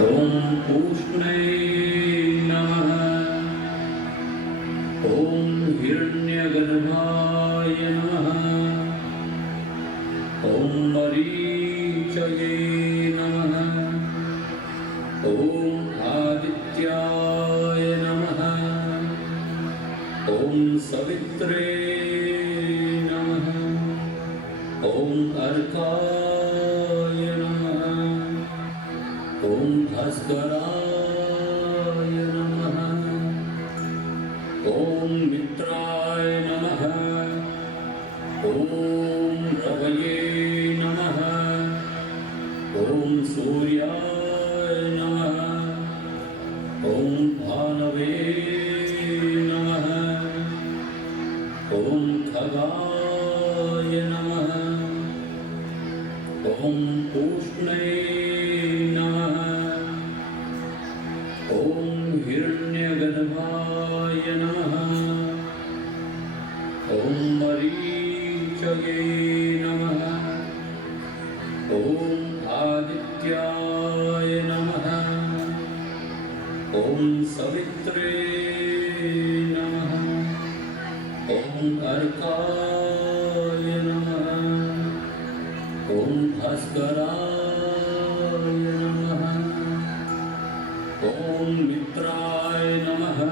ॐ पूष्णे नमः। ॐ हिरण्यगर्भाय नमः। ॐ मरीचये नमः। ॐ आदित्याय नमः। ॐ सवित्रे नमः। ॐ अर्काय नमः। ॐ भास्कराय नमः। ॐ मित्राय नमः। ॐ रवये नमः। ॐ सूर्याय नमः। ॐ भानवे नमः। ॐ खगाय नमः। ॐ पूष्णे नमः। ॐ हिरण्यगर्भाय नमः। ॐ मरीचये नमः। ॐ आदित्याय नमः। ॐ सवित्रे नमः। ॐ अर्काय नमः। ॐ भास्कराय नमः। ॐ मित्राय नमः।